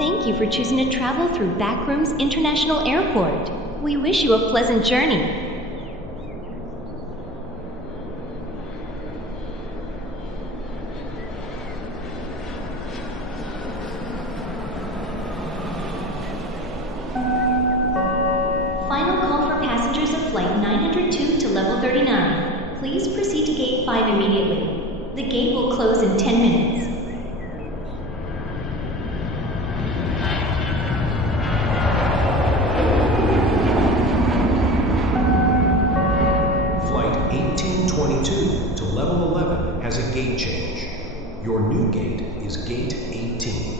Thank you for choosing to travel through Backrooms International Airport. We wish you a pleasant journey. Final call for passengers of Flight 902 to Level 39. Please proceed to Gate 5 immediately. The gate will close in 10 minutes. Flight 1822 to Level 11 has a gate change. Your new gate is Gate 18.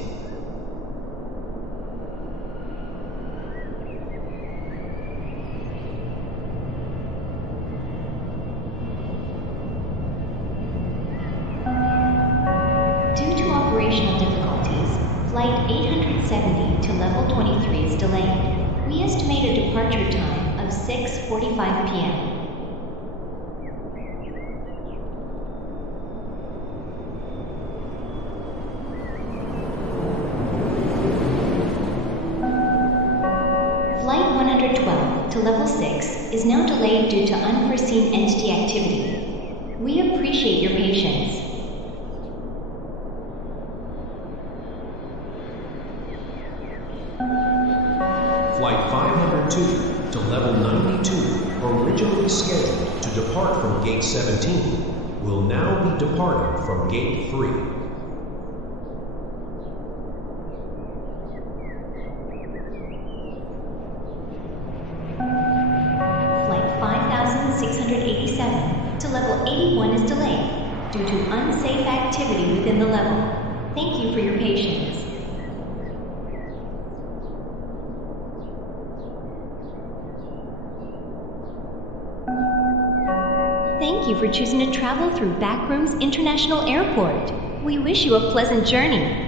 Due to operational difficulties, Flight 870 to Level 23 is delayed. We estimate a departure time of 6:45 p.m. Flight 112 to Level 6 is now delayed due to unforeseen entity activity. We appreciate your patience. Flight 502 to Level 92, originally scheduled to depart from Gate 17, will now be departing from Gate 3. Flight 5687 to Level 81 is delayed due to unsafe activity within the level. Thank you for your patience. Thank you for choosing to travel through Backrooms International Airport. We wish you a pleasant journey.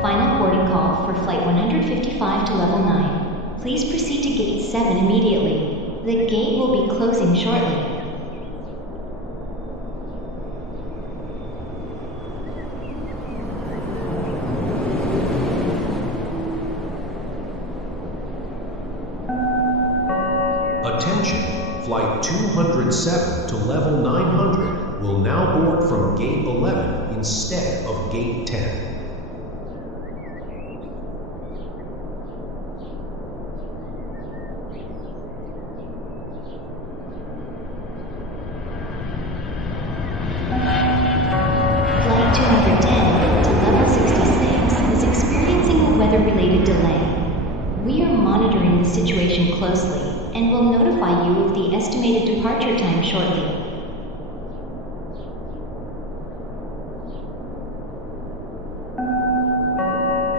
Final boarding call for Flight 155 to Level 9. Please proceed to Gate 7 immediately. The gate will be closing shortly. Attention, Flight 207 to Level 900 will now board from Gate 11 instead of Gate 10. Flight 210 to Level 66 is experiencing a weather-related delay. We are monitoring the situation closely and will notify you of the estimated departure time shortly.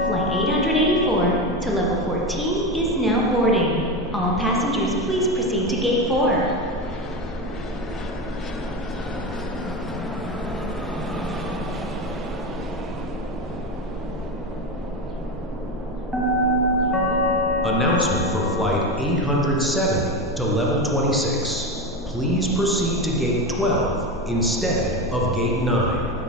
Flight 884 to Level 14 is now boarding. All passengers, please proceed to Gate 4. Announcement for Flight 870 to Level 26. Please proceed to Gate 12 instead of Gate 9.